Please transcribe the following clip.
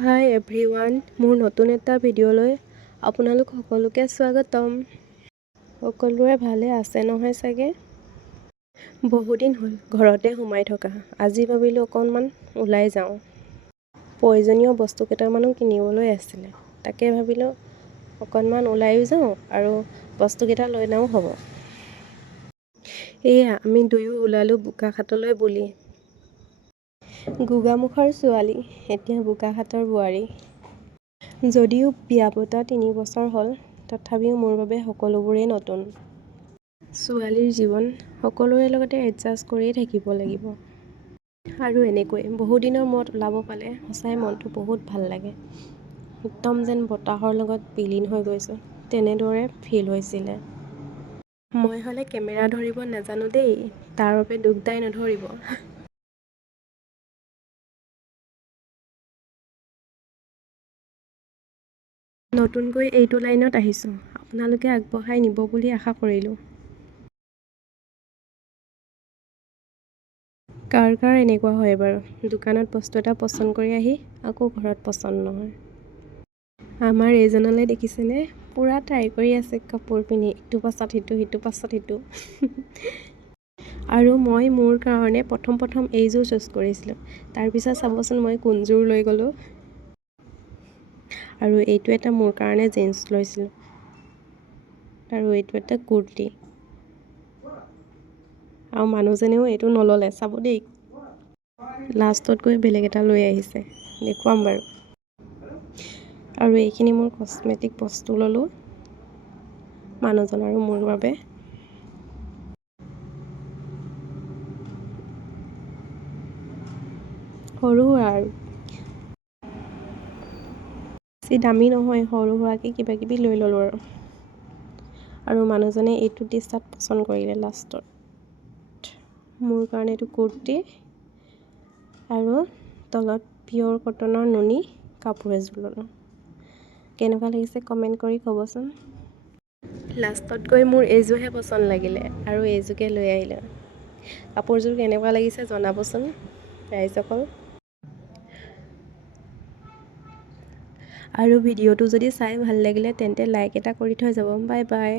হাই everyone, মোৰ নতুন এটা ভিডিঅ'লৈ আপোনালোক সকলোকে স্বাগতম। সকলোৰে ভালে আছে নহয় চাগে? বহুদিন হ'ল ঘৰতে সোমাই থকা। আজি ভাবিলোঁ অকণমান ওলাই যাওঁ। প্ৰয়োজনীয় বস্তু কেইটামানো কিনিবলৈ আছিলে। তাকে ভাবিলোঁ অকণমান ওলাইও যাওঁ আৰু বস্তুকেইটা লৈ নাও হ'ব। এয়া আমি দুয়ো ওলালোঁ বোকাখাতলৈ বুলি। গোগামুখৰ ছোৱালী, এতিয়া বোকাখাতৰ বোৱাৰী। যদিও বিয়া পতা ৩ বছৰ হ'ল, তথাপিও মোৰ বাবে সকলোবোৰেই নতুন। ছোৱালীৰ জীৱন, সকলোৰে লগতে এডজাষ্ট কৰিয়েই থাকিব লাগিব। আৰু এনেকৈ বহুদিনৰ মূৰত ওলাব পালে সঁচাই মনটো বহুত ভাল লাগে। একদম যেন বতাহৰ লগত বিলীন হৈ গৈছোঁ, তেনেদৰে ফিল হৈছিলে। মই হ'লে কেমেৰা ধৰিব নাজানো দেই, তাৰ বাবে দুখ দাই নধৰিব। নতুনকৈ এইটো লাইনত আহিছোঁ, আপোনালোকে আগবঢ়াই নিব বুলি আশা কৰিলোঁ। কাৰ কাৰ এনেকুৱা হয় বাৰু? দোকানত বস্তু এটা পচন্দ কৰি আহি আকৌ ঘৰত পচন্দ নহয়। আমাৰ এইজনলৈ দেখিছেনে? পূৰা ট্ৰাই কৰি আছে কাপোৰ পিন্ধি, ইটো পাছত সিটো, সিটো পাছত সিটো। আৰু মই মোৰ কাৰণে প্ৰথম এইযোৰ চুজ কৰিছিলোঁ। তাৰপিছত চাবচোন মই কোনযোৰ লৈ গ'লোঁ। আৰু এইটো এটা মোৰ কাৰণে জিন্স লৈছিলোঁ। আৰু এইটো এটা কুৰ্তি। আৰু মানুহজনেও এইটো নল'লে, চাব দেই। লাষ্টত গৈ বেলেগ এটা লৈ আহিছে, দেখুৱাম বাৰু। আৰু এইখিনি মোৰ কছমেটিক বস্তু ল'লোঁ মানুহজন আৰু মোৰ বাবে। সৰু সুৰা আৰু বেছি দামী নহয়, সৰু সুৰাকৈ কিবা কিবি লৈ ল'লোঁ আৰু মানুহজনে এইটো টি চাৰ্ট পচন্দ কৰিলে লাষ্টত। মোৰ কাৰণে এইটো কুৰ্তি আৰু তলত পিয়ৰ কটনৰ নুনি কাপোৰ এযোৰ ল'লোঁ। কেনেকুৱা লাগিছে কমেণ্ট কৰি ক'বচোন। লাষ্টত গৈ মোৰ এইযোৰহে পচন্দ লাগিলে আৰু এইযোৰকে লৈ আহিলোঁ। কাপোৰযোৰ কেনেকুৱা লাগিছে জনাবচোন ৰাইজসকল। আৰু ভিডিঅ'টো যদি চাই ভাল লাগিলে তেন্তে লাইক এটা কৰি থৈ যাব। Bye bye.